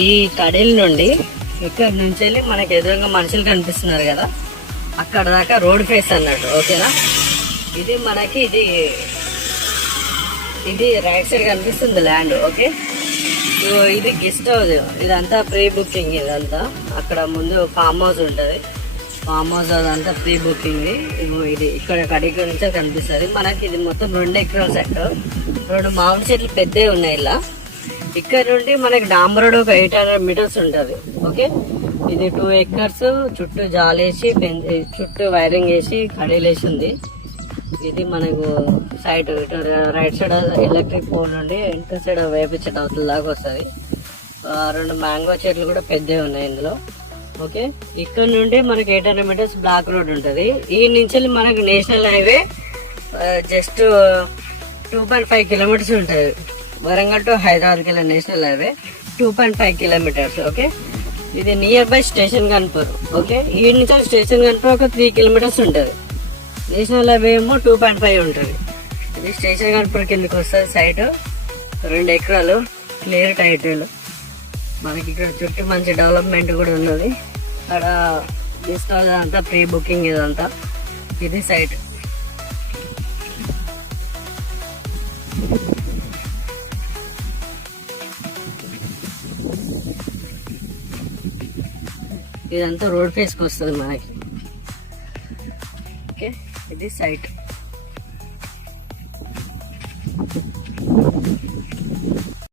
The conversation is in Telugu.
ఈ కడీల నుండి ఇక్కడ నుంచి వెళ్ళి మనకి ఎదురుగా మనుషులు కనిపిస్తున్నారు కదా, అక్కడ దాకా రోడ్ ఫేస్ అన్నట్టు. ఓకేనా, ఇది మనకి ఇది రైట్ సైడ్ కనిపిస్తుంది ల్యాండ్. ఓకే, ఇది గెస్ట్ హౌస్, ఇదంతా ప్రీ బుకింగ్. ఇదంతా అక్కడ ముందు ఫామ్ హౌస్ ఉంటుంది, ఫామ్ హౌస్ అదంతా ప్రీ బుకింగ్. ఇది ఇక్కడ కడికి నుంచే కనిపిస్తుంది మనకి. ఇది మొత్తం 2 ఎకరాల సెక్టర్, 2 మామిడి చెట్లు పెద్దవి ఉన్నాయి ఇలా. ఇక్కడ నుండి మనకి డాంబర్ రోడ్ ఒక 800 మీటర్స్ ఉంటుంది. ఓకే, ఇది 2 ఎకర్స్, చుట్టూ జాలేసి చుట్టూ వైరింగ్ వేసి కడీలేసి ఉంది. ఇది మనకు సైడ్ ఇటు రైట్ సైడ్ ఎలక్ట్రిక్ పోల్ నుండి ఇంటర్ సైడ్ వేప చెట్టు అవతల దాకా వస్తుంది. 2 మ్యాంగో చెట్లు కూడా పెద్దవి ఉన్నాయి ఇందులో. ఓకే, ఇక్కడ నుండి మనకి 800 మీటర్స్ బ్లాక్ రోడ్ ఉంటుంది. ఈ నుంచి మనకి నేషనల్ హైవే జస్ట్ 2.5 కిలోమీటర్స్ ఉంటుంది. వరంగల్ టు హైదరాబాద్కి వెళ్ళే నేషనల్ హైవే 2.5 కిలోమీటర్స్. ఓకే, ఇది nearby station Ghanpur. Okay, ఈ నుంచి స్టేషన్ గన్పూర్ ఒక 3 కిలోమీటర్స్ ఉంటుంది. నేషనల్ హైవే ఏమో 2.5 ఉంటుంది. ఇది స్టేషన్ గన్పూర్ కిందకి వస్తుంది. సైట్ 2 ఎకరాలు క్లియర్ టైటిల్. మనకి ఇక్కడ చుట్టూ మంచి డెవలప్మెంట్ కూడా ఉన్నది. అక్కడ గెస్ట్ హౌస్ అంతా ప్రీ బుకింగ్. ఇదంతా ఇది సైట్. ఇదంతా రోడ్ ఫేస్కి వస్తుంది మనకి. ఓకే, ఇది సైట్.